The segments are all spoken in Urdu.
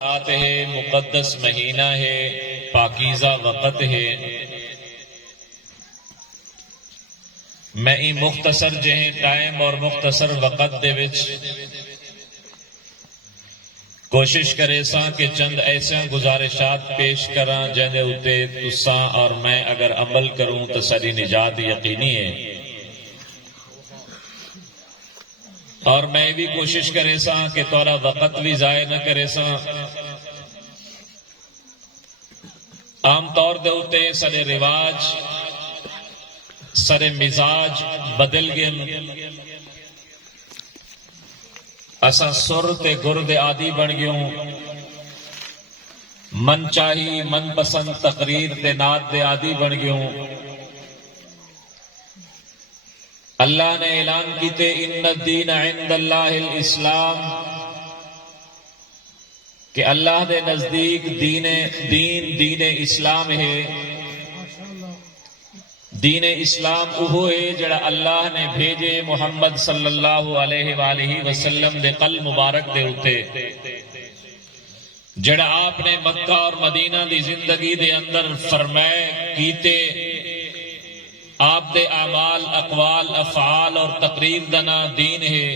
رات ہے، مقدس مہینہ ہے، پاکیزہ وقت ہے۔ میں ای مختصر جہیں ٹائم اور مختصر وقت دے وچ کوشش کرے ساں کہ چند ایسے گزارشات پیش کراں جن دے اتے تساں اور میں اگر عمل کروں تو ساری نجات یقینی ہے۔ اور میں بھی کوشش کرے ساں کہ تورا وقت بھی ضائع نہ کرے ساں۔ عام طور دے اتے سارے رواج سارے مزاج بدل گئے، اساں سر تے گر دے عادی بن گیوں، من چاہی من پسند تقریر تے نعت دے عادی بن گیوں۔ اللہ نے اعلان کیتے ان الدین عند اللہ الاسلام، کہ اللہ دے نزدیک دین اسلام ہے۔ دین اسلام اوہ ہے جڑا اللہ نے بھیجے محمد صلی اللہ علیہ وآلہ وسلم دے قلب مبارک دے اتے، جڑا آپ نے مکہ اور مدینہ دی زندگی دے اندر فرمائے کیتے، آپ دے اعمال اقوال افعال اور تقریر دنا دین ہے۔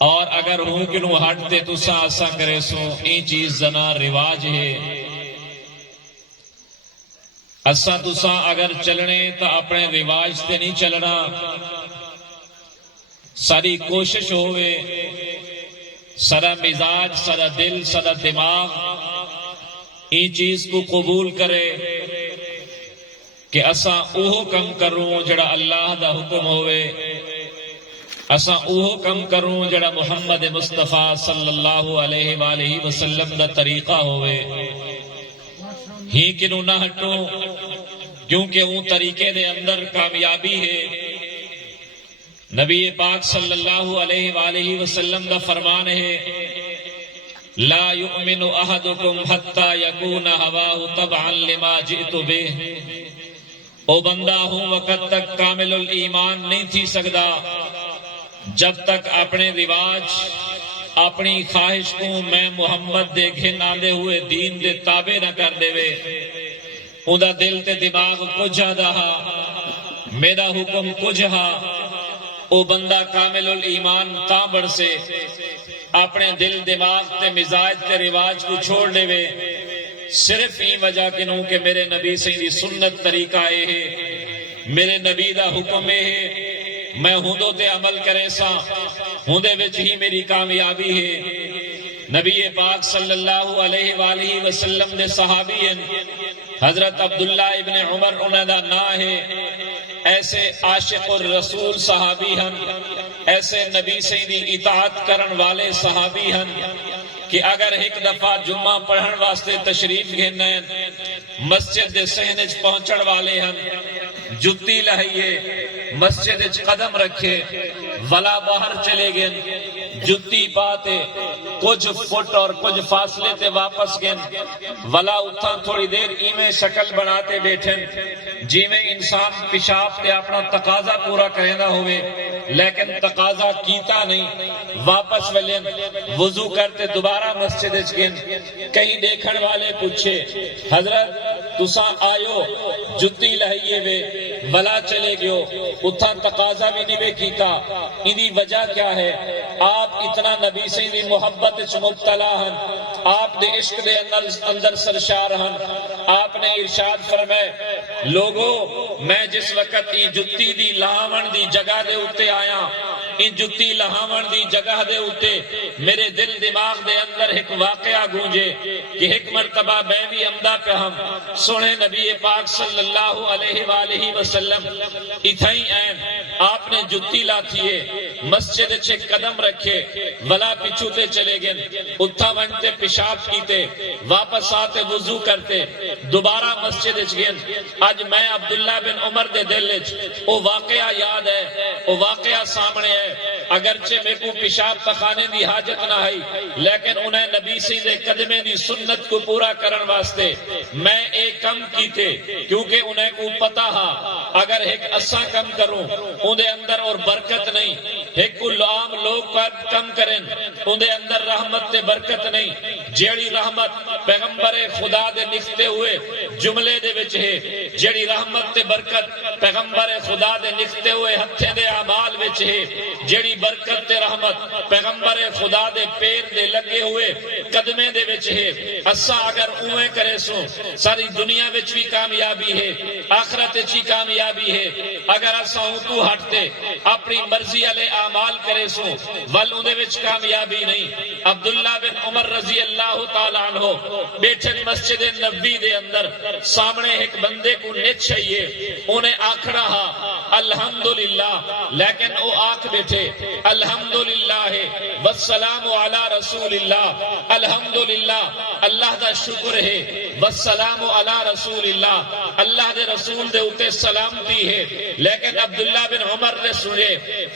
اور اگر ہوں کنو ہٹتے تو ایسا کرے سو این چیز زنا رواج ہے۔ اسا تسا اگر چلنے تو اپنے رواج تے نہیں چلنا، ساری کوشش ہوئے سارا مزاج سارا دل سارا دماغ این چیز کو قبول کرے کہ اسا اوہ کم کروں جڑا اللہ دا حکم ہوئے، اسا اوہ کم کروں جڑا محمد مصطفیٰ صلی اللہ علیہ وآلہ وسلم دا طریقہ ہوئے، ہی کنو نہ ہٹوں، کیونکہ اون طریقے دے اندر کامیابی ہے۔ نبی پاک صلی اللہ علیہ وآلہ وسلم دا فرمان ہے لا یؤمن احدکم حتی یکون ہواہ تبعا لما جئت بہ، او بندہ ہوں وقت تک کامل الایمان نہیں تھی سکدا جب تک اپنے رواج اپنی خواہش کو میں محمد دے گھن آندے ہوئے دین دے تابع نہ کر دے وے۔ اوندا دل تے دماغ کچھ آدھا میرا حکم کچھ ہا، او بندہ کامل الایمان تاں بڑھ سے اپنے دل دماغ تے مزاج تے رواج کو چھوڑ دے وے، صرف ہی وجہ کنوں کہ میرے نبی سیدی سنت طریقہ اے ہے، میرے نبی دا حکم اے ہے، میں ہندو تے عمل کرے سا ہندے وچ ہی میری کامیابی ہے۔ نبی پاک صلی اللہ علیہ وآلہ وسلم دے صحابی ہیں، حضرت عبداللہ ابن عمر انہاں دا نا ہے، ایسے عاشق الرسول صحابی ہیں، ایسے نبی سیدی اطاعت کرن والے صحابی ہیں کہ اگر ایک دفعہ جمعہ پڑھن واسطے تشریف گھنے مسجد دے صحنج پہنچن والے ہیں، جتی لہیے مسجد اچ قدم رکھے ولا باہر چلے گئے، جتی پاتے کچھ فٹ اور کچھ فاصلے تے واپس گئے، ولا اتھا تھوڑی دیر ایمیں شکل بناتے بیٹھیں جی میں انسان پیشاب تے اپنا تقاضا پورا کرنا ہوئے، لیکن تقاضا کیتا نہیں، واپس ویلیں وضو کرتے دوبارہ مسجد اچ گئے۔ کہیں دیکھن والے پوچھے حضرت تساں آئیو جتی لہیے وے ولا چلے گیو، اتھا تقاضا بھی نہیں بے کیتا، انہی وجہ کیا ہے؟ آپ اتنا نبی سیدی محبت اچ مبتلا ہیں، آپ دے عشق دے اندر سرشار ہیں۔ آپ نے ارشاد فرمائے لوگو میں جس وقت ای جتی دی لہاون دی جگہ دے اتے آیا، ان جتی لہاون دی جگہ دے اتے میرے دل دماغ دے اندر ایک واقعہ گونجے کہ ایک مرتبہ میں بھی امدہ پہ ہم سونے نبی پاک صلی اللہ علیہ وآلہ وسلم اتھائی این آپ نے جتی لاتھیے مسجد چھے قدم رکھے ولا پچھوتے چلے گئے، اتھا ونٹے پیشاب کیتے واپس آتے وضو کرتے دوبارہ مسجد گئے۔ آج میں عبداللہ بن عمر دے دل او واقعہ یاد ہے، او واقعہ سامنے ہے اگرچہ میں کو پیشاب پخانے دی حاجت نہ ہے، لیکن انہیں نبی سی دے قدمے دی سنت کو پورا کرن واسطے میں ایک کم کی تھے، کیونکہ انہیں کو پتا ہا اگر ایک اساں کم کروں اندے اندر اور برکت نہیں، ایک کو عام لوگ کم کریں اندے اندر رحمت تے برکت نہیں، جیڑی رحمت پیغمبر خدا دے لکھتے ہوئے جملے دے وچ ہے، جیڑی رحمت تے برکت پیغمبر خدا دے لکھتے ہوئے ہتھے دے اعمال وچ ہے، جیڑی برکت تے رحمت پیغمبر خدا دے پیر دے لگے ہوئے قدمے دے وچ ہے، اسا اگر اوے کرے سو ساری دنیا وچ بھی کامیابی ہے، آخرت وچ بھی کامیابی ہے۔ اگر اسا تو ہٹتے اپنی مرضی والے اعمال کرے سو ول اون دے وچ کامیابی نہیں۔ عبداللہ بن عمر رضی اللہ تعالی عنہ بیٹھے مسجد نبی دے اندر، سامنے ایک بندے کو نت چاہیے، انہیں آکھنا ہا الحمدللہ، لیکن وہ آکھ بیٹھے الحمدللہ والسلام علی رسول اللہ، الحمدللہ اللہ دا شکر ہے، والسلام علی رسول اللہ اللہ دے رسول دے اوتے سلامتی ہے۔ لیکن عبداللہ بن عمر نے سنے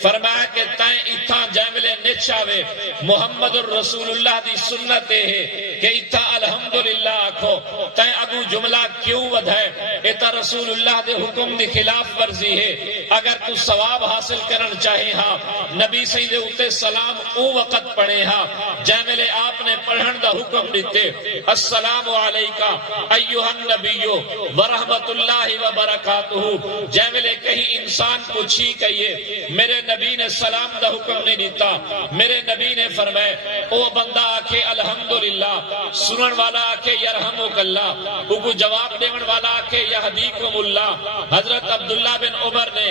فرمایا کہ تائیں اتھا جیملے نچاوے محمد الرسول اللہ دی سنت ہے کہ اتھا الحمدللہ آکھو، تائیں اگو جملہ کیوں ودھائے؟ ایتا رسول اللہ دے حکم دی خلاف ورزی ہے۔ اگر تو ثواب حاصل کرن چاہے ہاں نبی سید اوتے سلام او وقت پڑھے ہاں جیملے آپ نے پڑھن دا حکم دیتے، السلام علیکہ ایوہ النبی ورحمت اللہ وبرکاتہ، جیملے کہیں انسان پوچھی کہیے میرے نبی نے سلام دا حکم نہیں دیتا، میرے نبی نے فرمائے او بندہ آکھے الحمدللہ، سنن والا آکھے یرحمک اللہ، او جواب دیون والا آکھے یہدیکم اللہ۔ حضرت عبداللہ بن عمر نے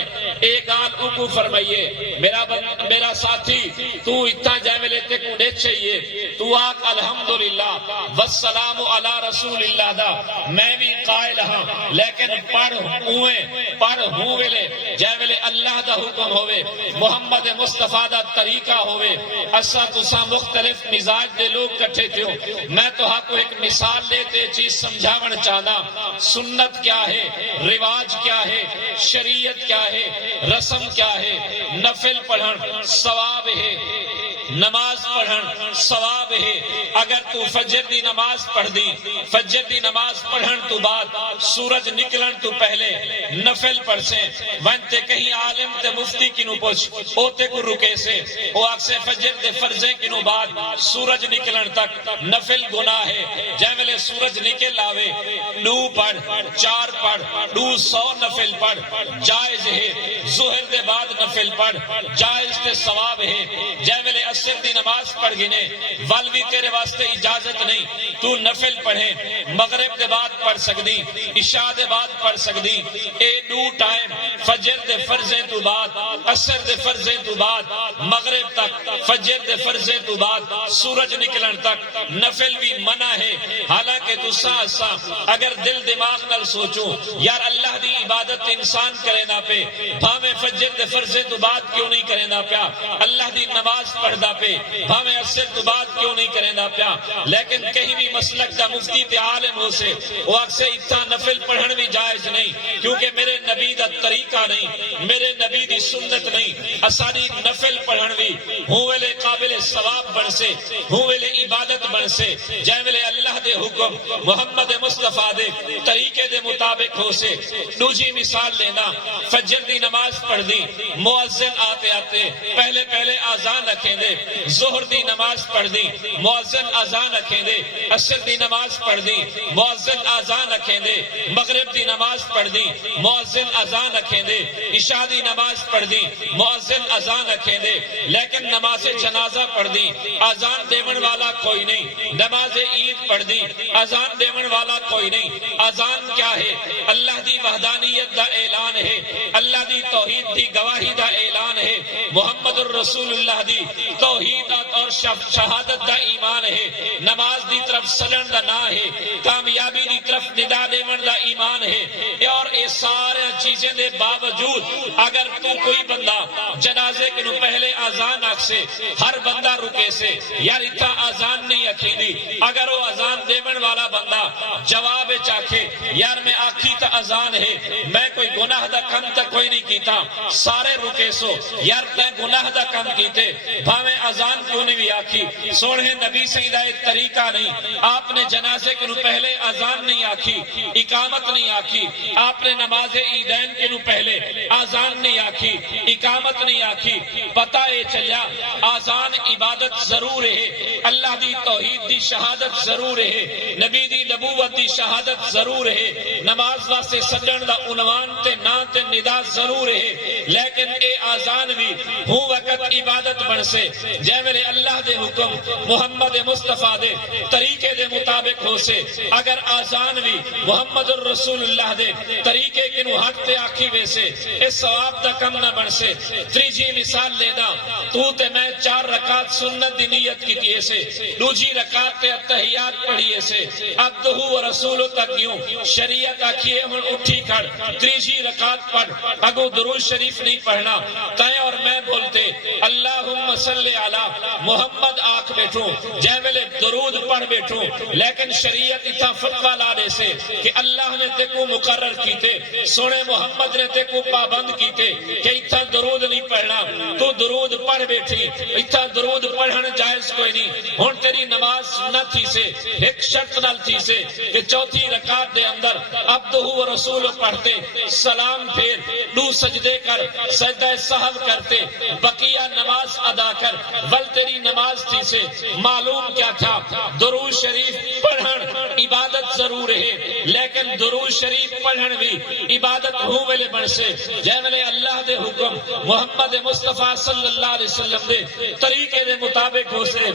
ایک گال او فرمائیے میرا ساتھی تو اتنا جیملے تے کو دے چاہیے، تو آکھ الحمدللہ والسلام علی رسول اللہ دا میں بھی قائل ہاں، لیکن پڑھ ہوں ویلے جیملے اللہ دا حکم ہوئے، محمد مصطفیٰ دا طریقہ ہوئے، اسا تسا مختلف مزاج دے لوگ کٹھے تھے، میں تو ہاں کو ایک مثال لیتے چیز سمجھاون چاہنا، سنت کیا ہے، رواج کیا ہے، شریعت کیا ہے، رسم کیا ہے۔ نفل پڑھن ثواب ہے، نماز پڑھن ثواب ہے۔ اگر تو فجر دی نماز پڑھ دی، فجر دی نماز پڑھن تو بعد سورج نکلن تو پہلے نفل پڑھ سے ونتے کہیں عالم تے مفتی کنو پوچھ اوتے کو رکے سے او اکسے فجر دے فرضیں کنو بعد سورج نکلن تک نفل گناہ ہے۔ جیملے سورج نکل آوے نو پڑھ، چار پڑھ، 200 نفل پڑھ جائز ہے، ظہر دے بعد نفل پڑھ جائز تے ثواب ہے۔ جیملے عصر دی نماز پڑھ گنے والوی تیرے واسطے اجازت نہیں، تو نفل پڑھے، مغرب دے بعد پڑھ سکدی، عشاء دے بعد پڑھ سکدی، اے دو ٹائم فجر دے فرضیں تو بعد، عصر دے فرضیں تو بعد، مغرب تک، فجر دے فرضیں تو بعد، سورج نکلن تک نفل بھی منع ہے۔ حالانکہ تو سا اگر دل دماغ نل سوچوں یار اللہ دی عبادت انسان کرے نہ پہ، بھامے فجر دے فرضیں تو بعد کیوں نہیں کرے نہ پیا، اللہ دی نماز پڑھدا پہ بھامے عصر تو بعد کیوں نہیں کرے نہ پیا، لیکن کہیں بھی مسلک دا مفتی تے عالم ہو سے وہ اکثر اتنا نفل پڑھن بھی جائز نہیں، کیونکہ میرے نبی دا طریقہ نہیں، میرے نبی دی سنت نہیں۔ اساری نفل پڑھن بھی ہوں ویلے قابل ثواب بن سے، ہوں ویلے عبادت بن سے، جائے ویلے اللہ دے حکم محمد مصطفیٰ دے طریقے دے مطابق ہو سے۔ دوسری مثال لینا، فجر دی نماز پڑھ دی، مؤذن آتے آتے پہلے آزان رکھیں دے، ظہر دی نماز پڑھ دی، مؤذن آزان رکھیں دے، عصر دی نماز پڑھ دی، مؤذن آزان رکھیں دے، مغرب دی نماز پڑھ دی، مؤذن آزان رکھیں دے، عشاء دی نماز پڑھ دی، مؤذن آزان رکھیں دے، لیکن نماز جنازہ پڑھ دی، آزان دیون والا کوئی نہیں، نماز عید پڑھ دی، آزان دیون والا کوئی نہیں۔ آزان کیا ہے؟ اللہ دی وحدانیت دا اعلان ہے، اللہ دی توحید دی گواہی دا اعلان ہے، محمد الرسول اللہ دی توحید اور شہادت دا ایمان ہے، نماز دی طرف سجن دا نا ہے، کامیابی دی طرف ندا دیون دا ایمان ہے۔ اور یہ سارے چیزیں دے باوجود اگر تو کوئی بندہ جنازے کے نو پہلے آزان آکھ سے ہر بندہ رکے سے یار اتنا آزان نہیں اکھی دی، اگر وہ آزان دیون والا بندہ جواب چاکے یار میں آکھی تا اذان ہے میں کوئی گناہ دا کم تا کوئی نہیں کیتا سارے رکے سو یار تے گناہ دا کم کیتے بھاویں اذان کیوں نہیں بھی آکھی سوڑے نبی سیدہ ایک طریقہ نہیں آپ نے جنازے کے نو پہلے اذان نہیں آکھی اقامت نہیں آکھی آپ نے نماز عیدین کے نو پہلے اذان نہیں آکھی اقامت نہیں آکھی پتہ اے چلیا اذان عبادت ضرور ہے اللہ دی توحید دی شہادت ضرور ہے نبی دی نبوت دی شہادت ضرور ہے نماز واسطے سجن دا عنوان تے نا تے ندا ضرور ہے لیکن اے اذان بھی ہوں وقت عبادت بن سے جے میرے اللہ دے حکم محمد مصطفیٰ دے طریقے دے مطابق ہو سے اگر اذان بھی محمد الرسول اللہ دے طریقے کے نو حق تے آکھی ویسے اس ثواب دا کم نہ بن سے تریجی مثال لے دا تو تے میں 4 رکعت سنت دی نیت کی کیے سے دوجی رکعت تے اتحیات پڑھیے سے عبدہ و رسول تک یوں شریعت آکھیے ہن اٹھی کھڑ تریجی رکعت پڑھ اگو درود شریف نہیں پڑھنا تے اور میں بولتے اللہم صلی علی محمد آکھ بیٹھوں جے ویلے درود پڑھ بیٹھوں لیکن شریعت اتنا فتوہ لا دے سے کہ اللہ نے تے کو مقرر کیتے سونے محمد نے تے کو پابند کیتے کہ اتنا درود نہیں پڑھنا تو درود پڑھ بیٹھی اتنا درود پڑھن جائز کوئی نہیں ہن تیری نماز نہ تھی سے ایک شرط نہ تھی سے کہ چوتھی رکعت دے اندر عبدہ و رسول پڑھتے سلام پھیر 2 سجدے کر سجدہ سہو کرتے بقیہ نماز ادا کر ول تیری نماز تھی سے معلوم کیا تھا درود شریف پڑھن عبادت ضرور ہے لیکن درود شریف پڑھن بھی عبادت ہوں ویلے بن سے جے ویلے اللہ دے حکم محمد مصطفیٰ صلی اللہ علیہ وسلم دے طریقے دے مطابق ہو سے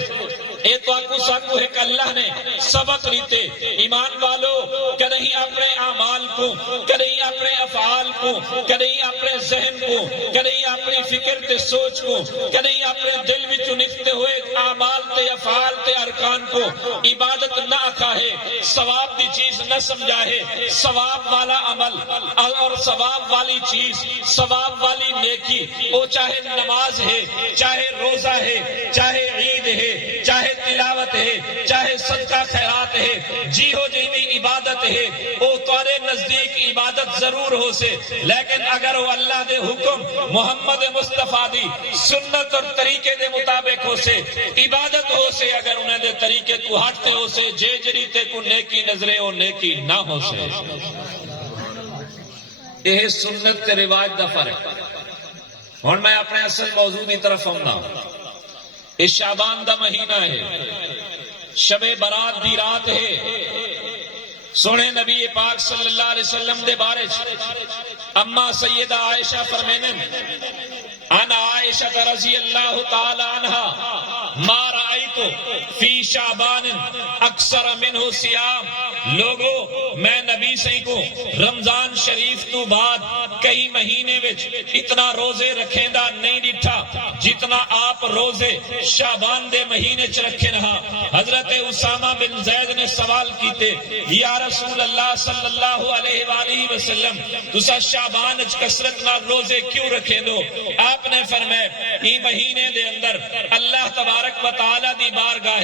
اے تو آکو ساکو ہے کہ اللہ نے سبق لیتے ایمان والو کدہیں اپنے اعمال کو کدہیں اپنے افعال کو کدہیں اپنے ذہن کو کدہیں اپنی فکر تے سوچ کو کدہیں اپنے دل وچ نکتے ہوئے اعمال تے افعال تے ارکان کو عبادت نہ آکھا ہے ثواب دی چیز نہ سمجھا ہے ثواب والا عمل اور ثواب والی چیز ثواب والی نیکی وہ چاہے نماز ہے چاہے روزہ ہے چاہے عید ہے چاہے تلاوت ہے چاہے صدقہ خیرات ہے جی ہو جیدی عبادت ہے وہ تورے نزدیک عبادت ضرور ہو سے لیکن اگر وہ اللہ دے حکم محمد مصطفیٰ دی سنت اور طریقے دے مطابق ہو سے عبادت ہو سے اگر انہیں دے طریقے کو ہٹتے ہو سے جے جریتے کو نیکی نظرے اور نیکی نہ ہو سے یہ سنت کے رواج دا فرق اور میں اپنے اصل موضوع کی طرف آؤں اس شعبان دا مہینہ ہے شب برات دی رات ہے سونے نبی پاک صلی اللہ علیہ وسلم دے بارے اما سیدہ عائشہ فرمینے انا عائشہ رضی اللہ تعالی عنہ ما رأیتو فی شعبان اکثر منہ سیام لوگو میں نبی صحیح کو رمضان شریف تو بعد کئی مہینے وچ اتنا روزے رکھیں دا نہیں ڈٹھا جتنا آپ روزے شعبان دے مہینے چ رکھے رہا حضرت اسامہ بن زید نے سوال کیتے یا رسول اللہ صلی اللہ علیہ وآلہ وسلم تسا شعبان اچ کسرت نہ روزے کیوں رکھیں دو آپ نے فرمائے ہی مہینے دے اندر اللہ تبارک و تعالی دی بارگاہ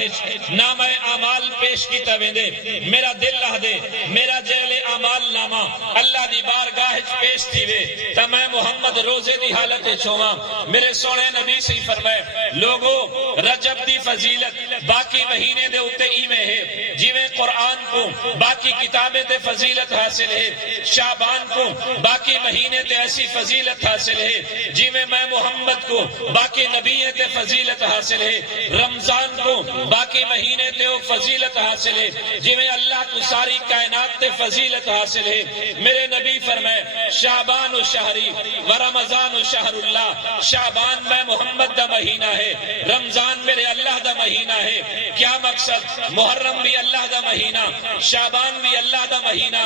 نام اعمال پیش کی تویندے میرا دل لہ دے میرا جیل اعمال نامہ اللہ دی بارگاہ پیش تھی وے تا میں محمد روزے دی حالت چھواں میرے سونے نبی سے فرمائے لوگو رجب دی فضیلت باقی مہینے دے اتے ہی میں ہے جیویں قرآن کو باقی کتابیں تے فضیلت حاصل ہے شعبان کو باقی مہینے تے ایسی فضیلت حاصل ہے جیویں میں محمد کو باقی نبی تے فضیلت حاصل ہے رمضان کو باقی مہینے تے وہ فضیلت حاصل ہے جیویں اللہ کو ساری کائنات تے فضیلت حاصل ہے میرے نبی فرمائے شعبان و شہری و رمضان و شہر اللہ شعبان میں محمد دا مہینہ ہے رمضان میرے اللہ دا مہینہ ہے کیا مقصد محرم بھی اللہ دا مہینہ شعبان بھی اللہ دا مہینہ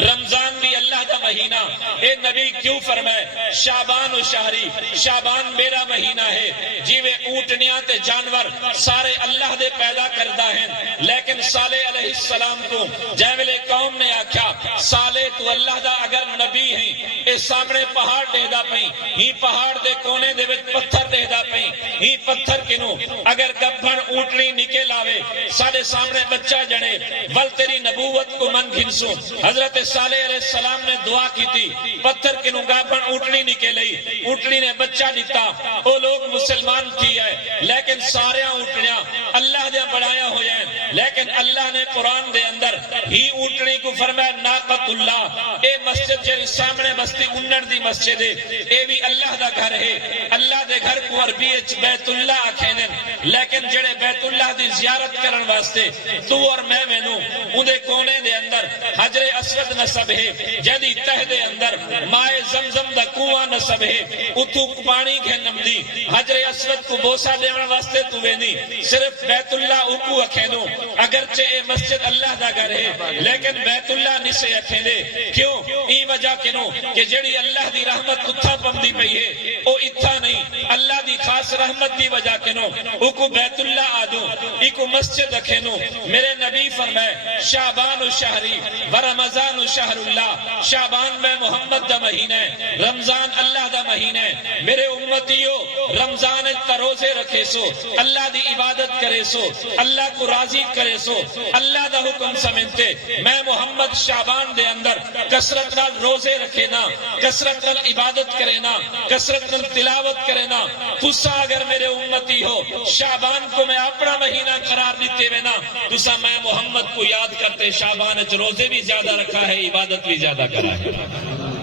رمضان بھی اللہ دا مہینہ اے نبی کیوں فرمائے شعبان و شہری شعبان میرا مہینہ ہے جیویں اونٹنیاں تے جانور سارے اللہ دے پیدا کردہ ہیں لیکن صالح علیہ السلام کو جیویں قوم نے آکھا صالح تو اللہ دا اگر نبی ہیں اے سامنے پہاڑ ڈہدا پئی ہی پہاڑ دے کونے دے وچ پتھر ڈہدا پئی ہی پتھر کنو اگر گبھن اونٹنی نکل آوے سارے سامنے بچہ جڑے ول تیری نبوت کو من گھنسو حضرت صالح علیہ السلام نے دعا کی تھی پتھر کنو گبھن اونٹنی نکل آئی اونٹنی نے بچہ دیتا او لوگ مسلمان تھی ہے لیکن سارے اونٹنیاں اللہ دے بڑھایا ہو جائیں لیکن اللہ نے قرآن دے اندر ہی اونٹنی کو فرمایا ناقت اللہ اے مسجد جی سامنے بستی انڑ دی مسجد ہے اے بھی اللہ دا گھر ہے اللہ دے گھر کو عربی اچ بیت اللہ آکھینن لیکن جڑے بیت اللہ دی زیارت کرن واسطے تو اور میں مینوں اندے کونے دے اندر حجر اسود نصب ہے جدی تہ دے اندر مائے زمزم دا کنواں نصب ہے اتو پانی گھنم دی حجر اسود کو بوسا دیون واسطے تو وینی صرف بیت اللہ اوکو اکھینو اگرچہ اے مسجد اللہ دا گھر ہے لیکن بیت اللہ نسے اکھیندے کیوں ای وجہ کنو کہ جڑی اللہ دی رحمت اتھا پمدی پئی ہے او اتھا نہیں اللہ دی خاص رحمت دی وجہ کنو اوکو بیت اللہ آدو ایکو مسجد اکھینو میرے نبی فرمائے شعبان شہری و رمضان شہر اللہ شعبان میں محمد دا مہینہ ہے رمضان اللہ دا مہینہ ہے میرے امتیو رمضان روزے رکھے سو اللہ دی عبادت کرے سو اللہ کو راضی کرے سو اللہ دا حکم سمجھتے میں محمد شعبان دے اندر کسرت نال روزے رکھے نا کسرت نال عبادت کرے نا کسرت نال تلاوت کرے نا تسا اگر میرے امتی ہو شعبان کو میں اپنا مہینہ قرار دیتے ہوئے نا تسا میں محمد کو یاد کرتے شعبان اچ روزے بھی زیادہ رکھا ہے عبادت بھی زیادہ کرا ہے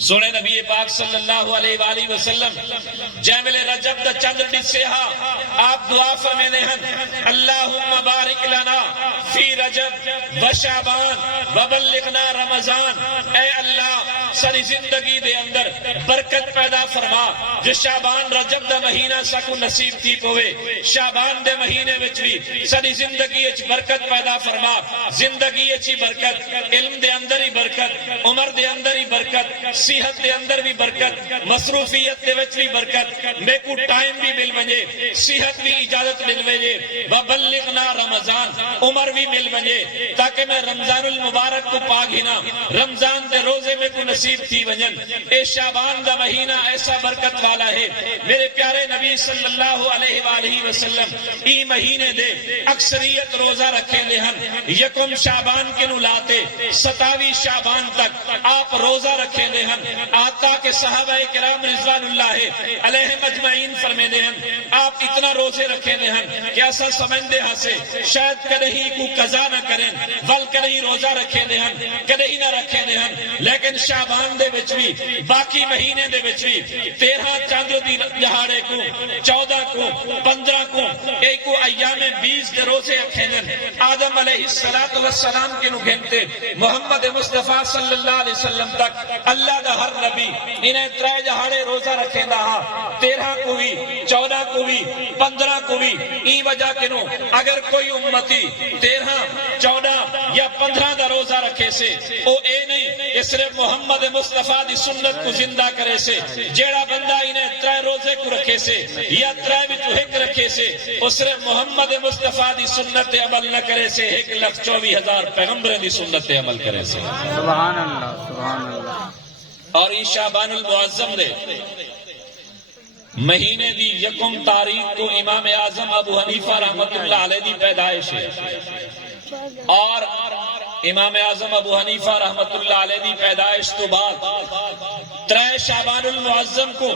سونے نبی پاک صلی اللہ علیہ وآلہ وسلم جیمل رجب دا چندر ڈسیہا آپ دعا فرمینے ہیں اللہم بارک لنا فی رجب و شعبان و بلغنا رمضان اے اللہ ساری زندگی دے اندر برکت پیدا فرما جو شعبان رجب دا مہینہ سکو نصیب تھی پوے شعبان دے مہینے وچ بھی ساری زندگی اچ برکت پیدا فرما زندگی اچھی برکت علم دے اندر ہی برکت عمر دے اندر ہی برکت صحت دے اندر بھی برکت مصروفیت دے وچ بھی برکت میں کو ٹائم بھی مل ونجے صحت بھی اجازت مل ونجے وبلغنا رمضان عمر بھی مل ونجے تاکہ میں رمضان المبارک کو پا گھنا رمضان دے روزے میں کو نصیب تھی ونجن اے شعبان دا مہینہ ایسا برکت والا ہے میرے پیارے نبی صلی اللہ علیہ وآلہ وسلم ای مہینے دے اکثریت روزہ رکھے لے ہن یکم شعبان کے نو لاتے 27 شعبان تک آپ روزہ رکھے لے ہن آتا کہ صحابہ کرام رضوان اللہ علیہ مجمعین فرمینے ہیں آپ اتنا روزے رکھے لے ہن کہ ایسا سمجھتے ہاسے شاید کدہی کو قضا نہ کریں ول کدہی روزہ رکھے لے ہن کدہی نہ رکھے لے ہن لیکن شعبان دے وچ بھی باقی مہینے دے وچ بھی 13 چاندر دی دہاڑے کو 14 کو 15 کو ایک کو ایام 20 دے روزے رکھیں آدم علیہ السلام کے نو گھنتے محمد مصطفیٰ صلی اللہ علیہ وسلم تک اللہ دا ہر نبی انہیں 3 دہاڑے روزہ رکھیں دا 13 کو بھی 14 کو بھی 15 کو بھی ای وجہ کے نو اگر کوئی امتی 13 14 یا 15 دا روزہ رکھے سے او اے نہیں کہ صرف محمد مصطفیٰ دی سنت کو زندہ کرے سے جیڑا بندہ انہیں 3 روزے کو رکھے سے یا 3 بھی تو ایک رکھے سے وہ صرف محمد مصطفیٰ دی سنت عمل نہ کرے سے 1,24,000 پیغمبر دی سنت عمل کرے سے سبحان اللہ سبحان اللہ اور یہ شعبان المعظم دے مہینے دی یکم تاریخ کو امام اعظم ابو حنیفہ رحمت اللہ علیہ دی پیدائش ہے اور امام اعظم ابو حنیفہ رحمت اللہ علیہ دی پیدائش تو بعد 3 شعبان المعظم کو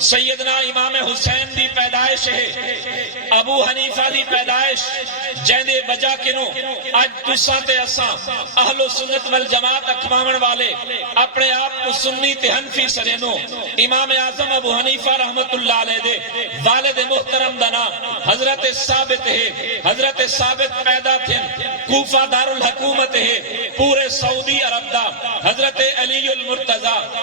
سیدنا امام حسین دی پیدائش ہے ابو حنیفہ دی پیدائش جیندے وجہ کنو آج تساں تے اساں اہل سنت والجماعت اکھواون والے اپنے آپ کو سنی تے حنفی سرینو امام اعظم ابو حنیفہ رحمت اللہ علیہ دے والد محترم دنا حضرت ثابت ہے حضرت ثابت پیدا تھے کوفہ دار الحکومت ہے پورے سعودی عرب دا حضرت علی المرتضی